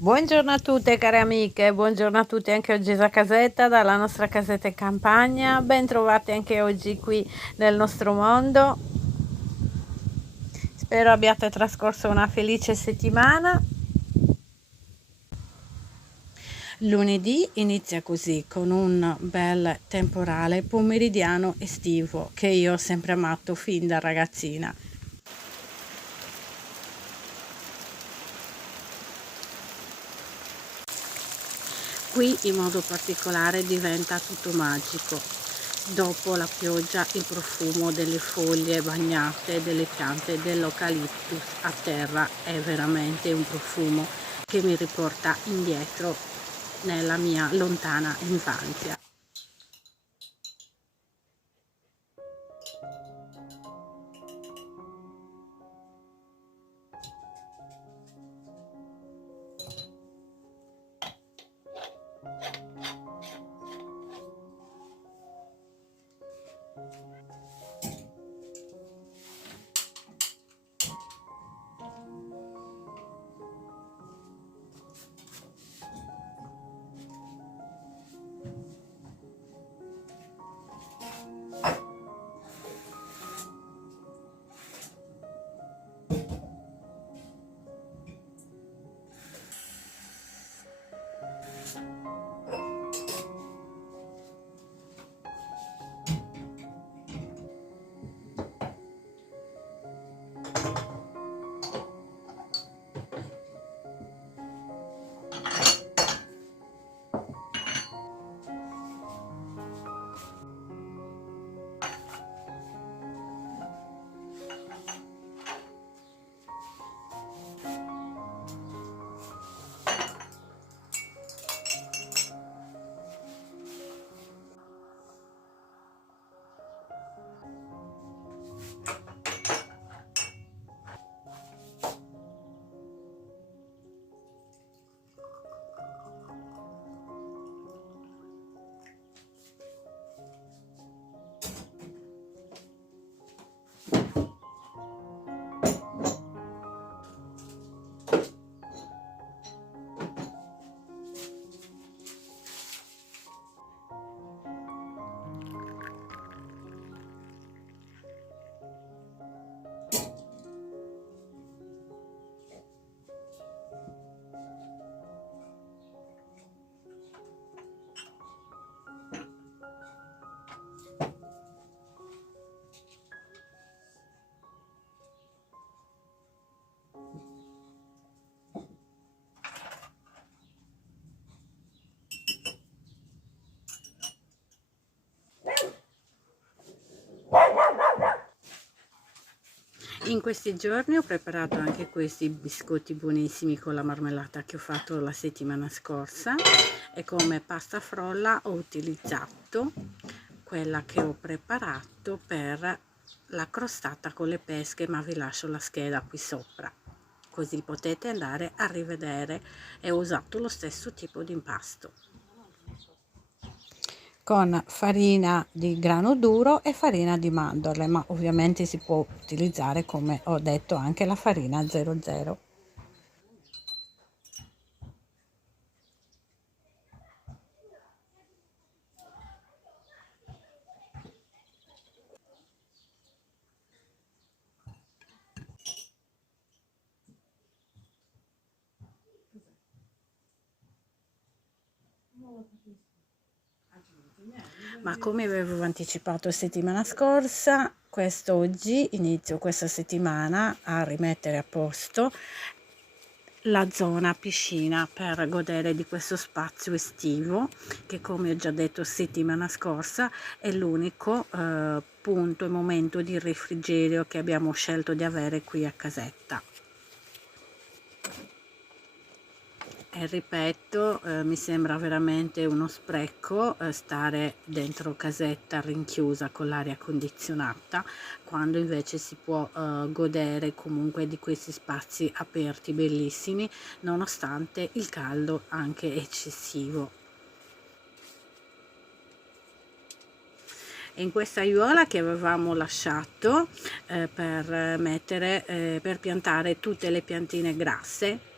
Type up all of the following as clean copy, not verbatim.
Buongiorno a tutte care amiche, buongiorno a tutti anche oggi da casetta, dalla nostra casetta in campagna. Ben trovati anche oggi qui nel nostro mondo. Spero abbiate trascorso una felice settimana. Lunedì inizia così con un bel temporale pomeridiano estivo che io ho sempre amato fin da ragazzina. Qui in modo particolare diventa tutto magico. Dopo la pioggia il profumo delle foglie bagnate, delle piante dell'eucaliptus a terra è veramente un profumo che mi riporta indietro nella mia lontana infanzia. In questi giorni ho preparato anche questi biscotti buonissimi con la marmellata che ho fatto la settimana scorsa e come pasta frolla ho utilizzato quella che ho preparato per la crostata con le pesche, ma vi lascio la scheda qui sopra così potete andare a rivedere. E ho usato lo stesso tipo di impasto con farina di grano duro e farina di mandorle, ma ovviamente si può utilizzare, come ho detto, anche la farina 00. Ma come avevo anticipato settimana scorsa, quest'oggi inizio questa settimana a rimettere a posto la zona piscina per godere di questo spazio estivo che, come ho già detto settimana scorsa, è l'unico punto e momento di refrigerio che abbiamo scelto di avere qui a casetta. E ripeto, mi sembra veramente uno spreco stare dentro casetta rinchiusa con l'aria condizionata, quando invece si può godere comunque di questi spazi aperti bellissimi, nonostante il caldo anche eccessivo. In questa aiuola che avevamo lasciato per piantare tutte le piantine grasse,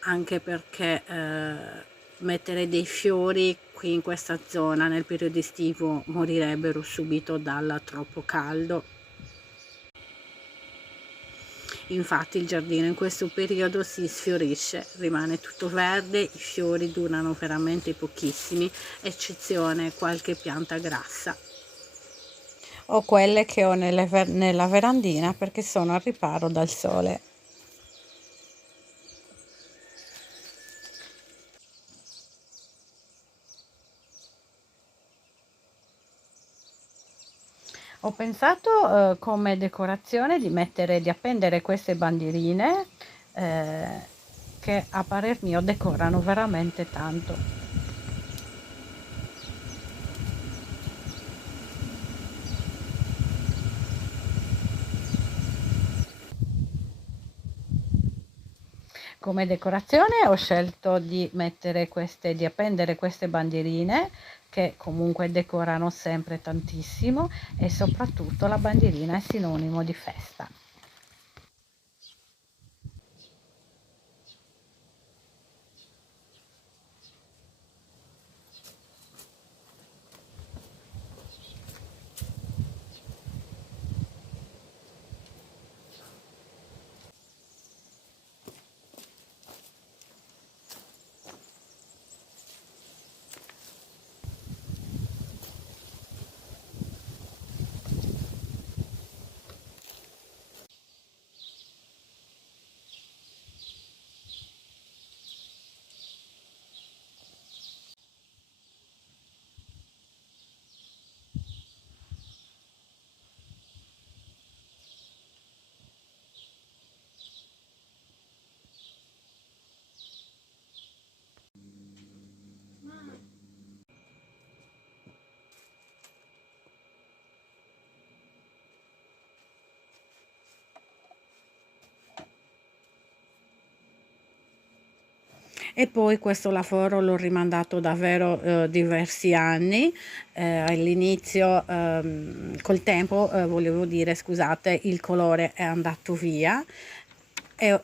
anche perché mettere dei fiori qui in questa zona nel periodo estivo morirebbero subito dal troppo caldo. Infatti il giardino in questo periodo si sfiorisce, rimane tutto verde, i fiori durano veramente pochissimi, eccezione qualche pianta grassa. O quelle che ho nella verandina perché sono al riparo dal sole. Ho pensato come decorazione di appendere queste bandierine eh, che a parer mio decorano veramente tanto. Come decorazione ho scelto di appendere queste bandierine che comunque decorano sempre tantissimo e soprattutto la bandierina è sinonimo di festa. E poi questo lavoro l'ho rimandato davvero diversi anni, all'inizio col tempo volevo dire scusate il colore è andato via e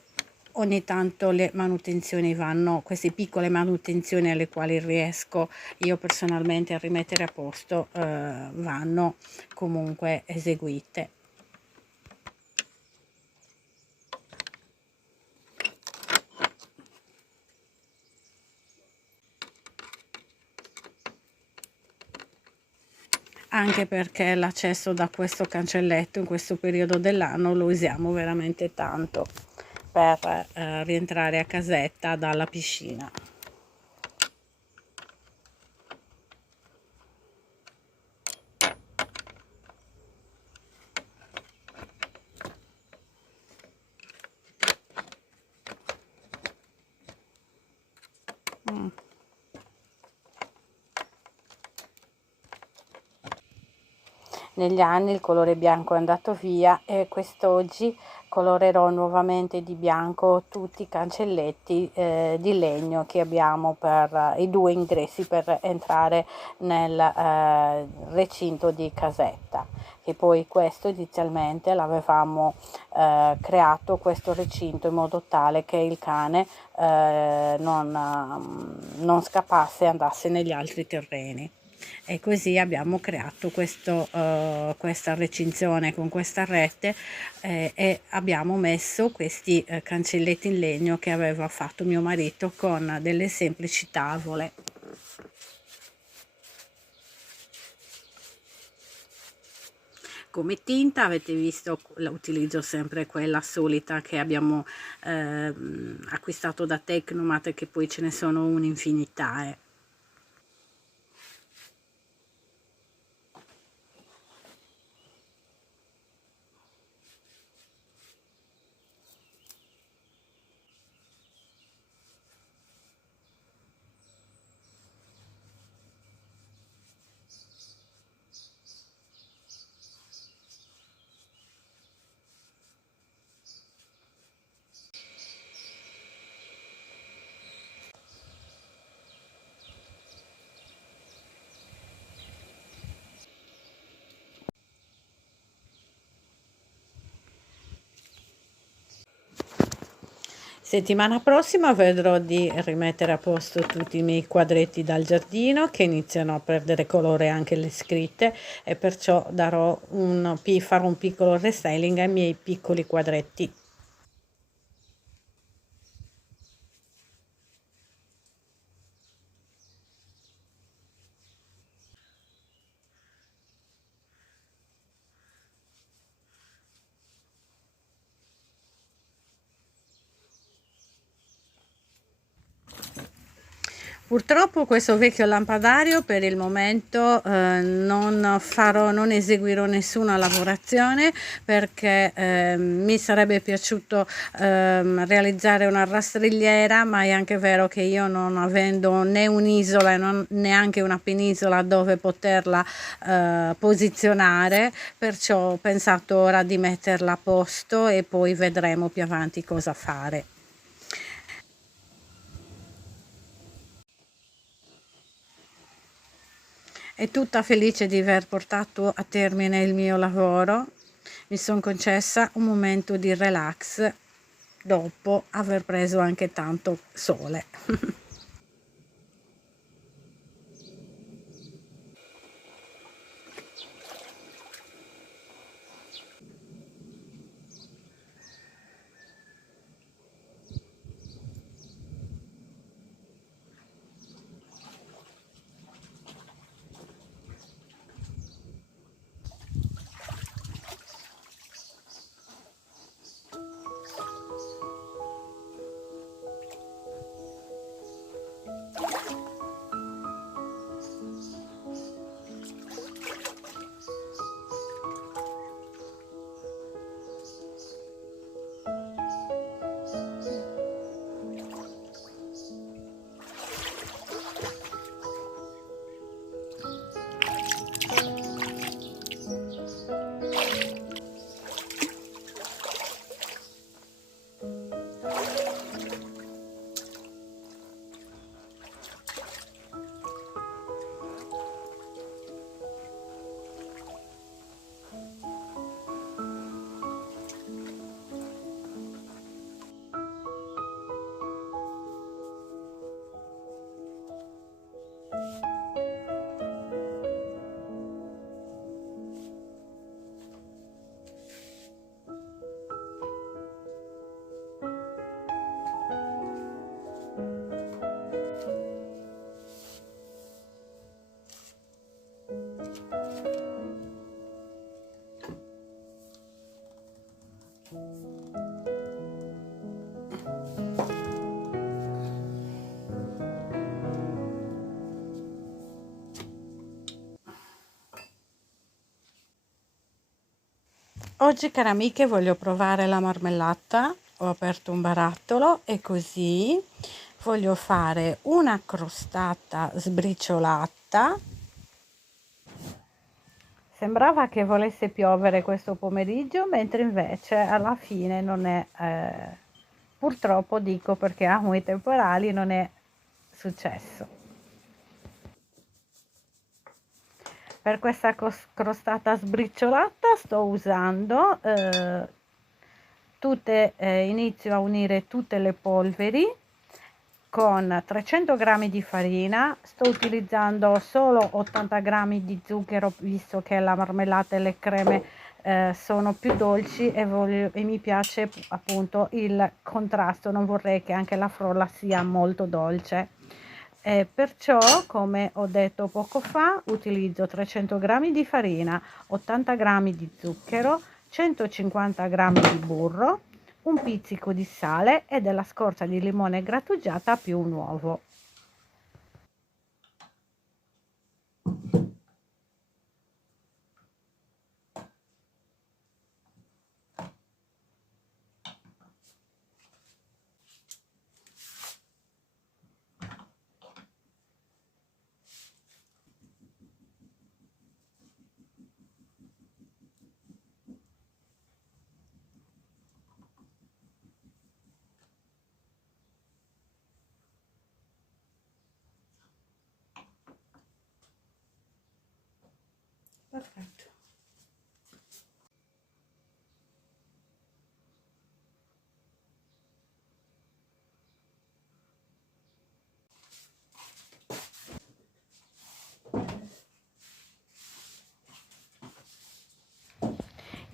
ogni tanto le manutenzioni vanno, queste piccole manutenzioni alle quali riesco io personalmente a rimettere a posto vanno comunque eseguite. Anche perché l'accesso da questo cancelletto in questo periodo dell'anno lo usiamo veramente tanto per rientrare a casetta dalla piscina. Mm. Negli anni il colore bianco è andato via e quest'oggi colorerò nuovamente di bianco tutti i cancelletti di legno che abbiamo per i due ingressi per entrare nel recinto di casetta. E poi questo inizialmente l'avevamo creato questo recinto in modo tale che il cane non scappasse e andasse negli altri terreni. E così abbiamo creato questa recinzione con questa rete e abbiamo messo questi cancelletti in legno che aveva fatto mio marito con delle semplici tavole. Come tinta avete visto utilizzo sempre quella solita che abbiamo acquistato da Tecnomat e che poi ce ne sono un'infinità. Settimana prossima vedrò di rimettere a posto tutti i miei quadretti dal giardino che iniziano a perdere colore anche le scritte, e perciò farò un piccolo restyling ai miei piccoli quadretti. Purtroppo questo vecchio lampadario per il momento non eseguirò nessuna lavorazione, perché mi sarebbe piaciuto realizzare una rastrigliera, ma è anche vero che io, non avendo né un'isola e neanche una penisola dove poterla posizionare, perciò ho pensato ora di metterla a posto e poi vedremo più avanti cosa fare. È tutta felice di aver portato a termine il mio lavoro. Mi sono concessa un momento di relax dopo aver preso anche tanto sole. Oggi, cari amiche, voglio provare la marmellata. Ho aperto un barattolo e così voglio fare una crostata sbriciolata. Sembrava che volesse piovere questo pomeriggio, mentre invece alla fine non è, purtroppo dico, perché amo i temporali, non è successo. Per questa crostata sbriciolata sto usando inizio a unire tutte le polveri con 300 g di farina. Sto utilizzando solo 80 g di zucchero, visto che la marmellata e le creme sono più dolci e mi piace appunto il contrasto, non vorrei che anche la frolla sia molto dolce. Perciò, come ho detto poco fa, utilizzo 300 g di farina, 80 g di zucchero, 150 g di burro, un pizzico di sale e della scorza di limone grattugiata più un uovo. Perfetto.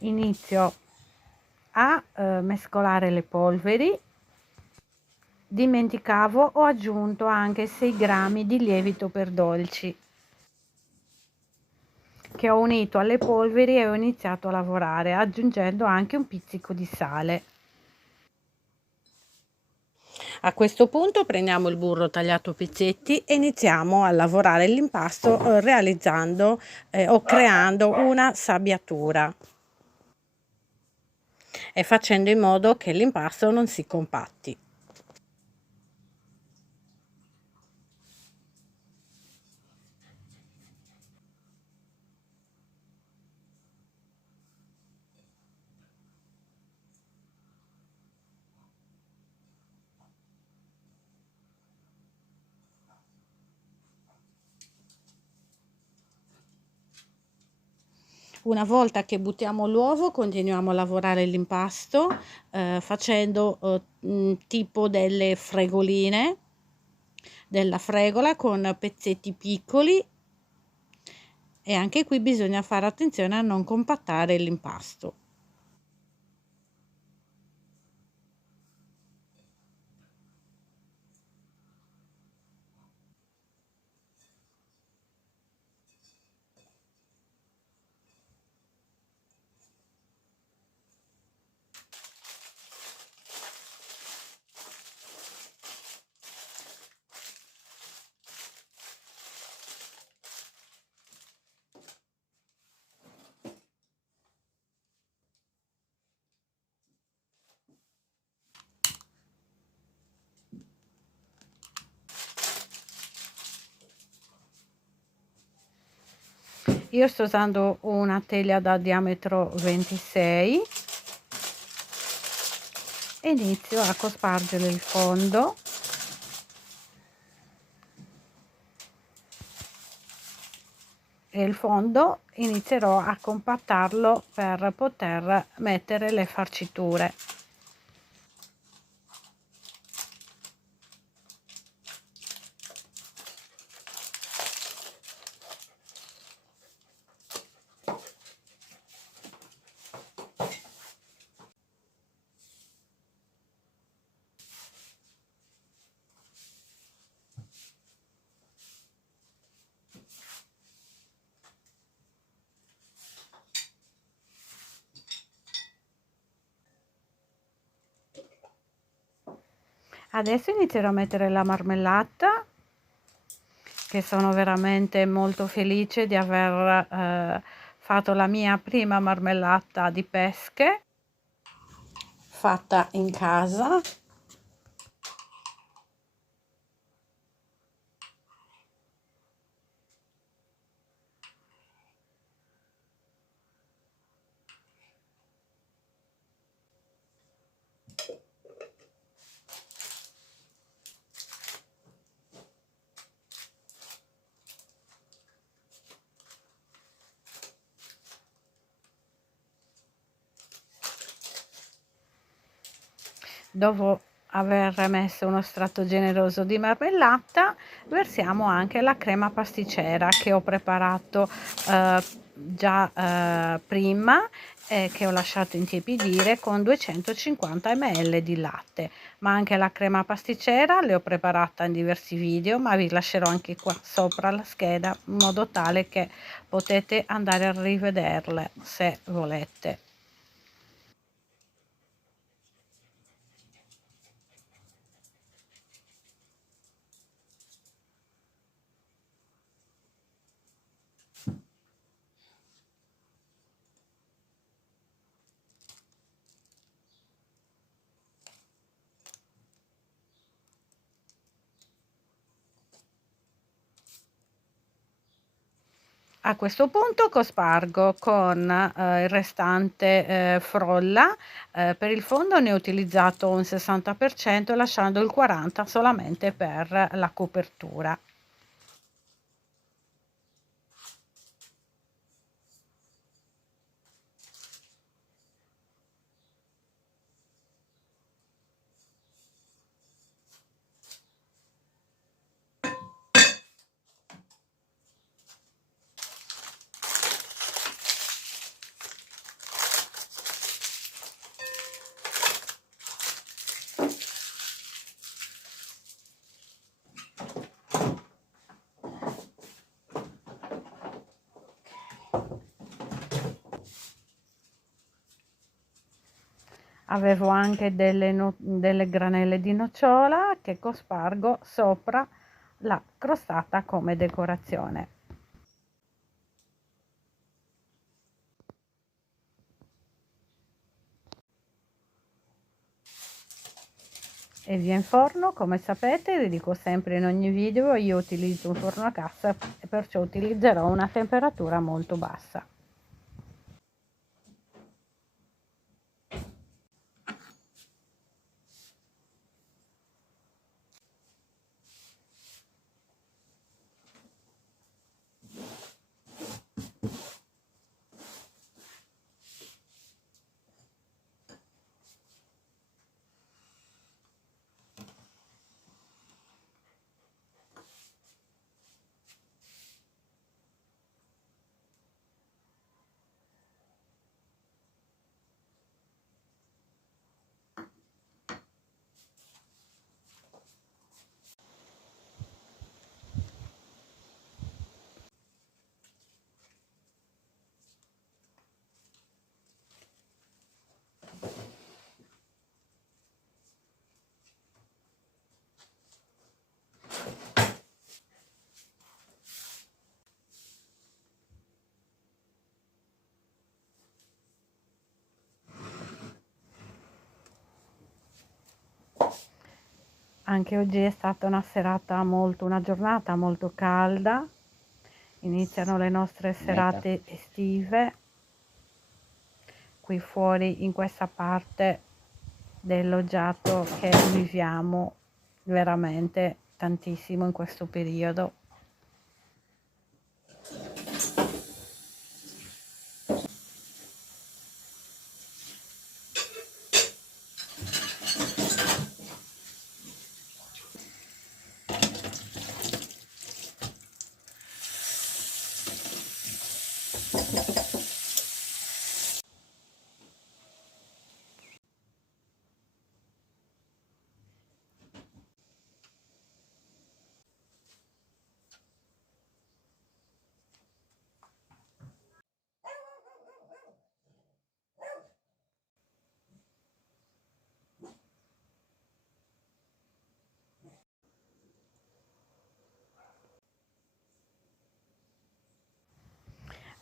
inizio a mescolare le polveri. Dimenticavo, ho aggiunto anche 6 grammi di lievito per dolci che ho unito alle polveri e ho iniziato a lavorare, aggiungendo anche un pizzico di sale. A questo punto prendiamo il burro tagliato a pezzetti e iniziamo a lavorare l'impasto realizzando o creando una sabbiatura e facendo in modo che l'impasto non si compatti. Una volta che buttiamo l'uovo continuiamo a lavorare l'impasto facendo tipo delle fregoline, della fregola con pezzetti piccoli, e anche qui bisogna fare attenzione a non compattare l'impasto. Io sto usando una teglia da diametro 26 e inizio a cospargere il fondo e il fondo inizierò a compattarlo per poter mettere le farciture. Adesso inizierò a mettere la marmellata, che sono veramente molto felice di aver fatto la mia prima marmellata di pesche fatta in casa. Dopo aver messo uno strato generoso di marmellata, versiamo anche la crema pasticcera che ho preparato già prima, che ho lasciato intiepidire con 250 ml di latte. Ma anche la crema pasticcera l'ho preparata in diversi video, ma vi lascerò anche qua sopra la scheda in modo tale che potete andare a rivederle se volete. A questo punto cospargo con il restante frolla. Per il fondo ne ho utilizzato un 60%, lasciando il 40% solamente per la copertura. Avevo anche delle granelle di nocciola che cospargo sopra la crostata come decorazione. E via in forno. Come sapete, vi dico sempre in ogni video, io utilizzo un forno a gas e perciò utilizzerò una temperatura molto bassa. Anche oggi è stata una giornata molto calda, iniziano le nostre serate estive, qui fuori in questa parte del loggiato che viviamo veramente tantissimo in questo periodo.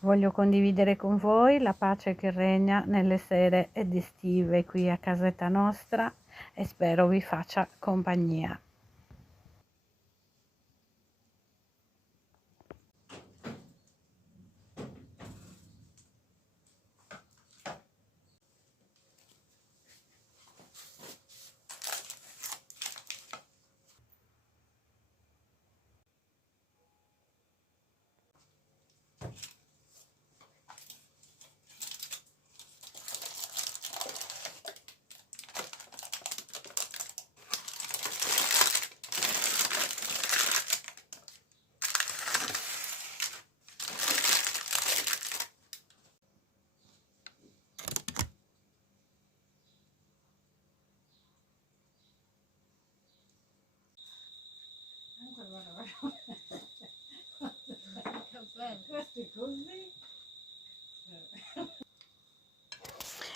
Voglio condividere con voi la pace che regna nelle sere ed estive qui a casetta nostra e spero vi faccia compagnia.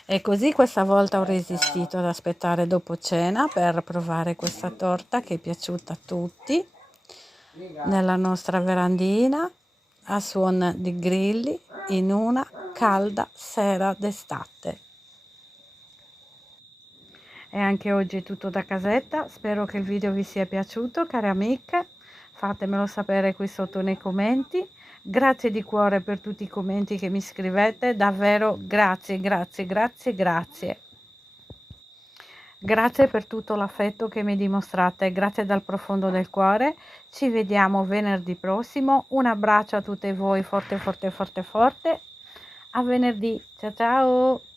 E così questa volta ho resistito ad aspettare dopo cena per provare questa torta che è piaciuta a tutti nella nostra verandina a suon di grilli in una calda sera d'estate. E anche oggi è tutto da casetta, spero che il video vi sia piaciuto, care amiche, fatemelo sapere qui sotto nei commenti. Grazie di cuore per tutti i commenti che mi scrivete, davvero grazie, grazie, grazie, grazie. Grazie per tutto l'affetto che mi dimostrate, grazie dal profondo del cuore. Ci vediamo venerdì prossimo, un abbraccio a tutte voi forte forte forte forte, a venerdì, ciao ciao!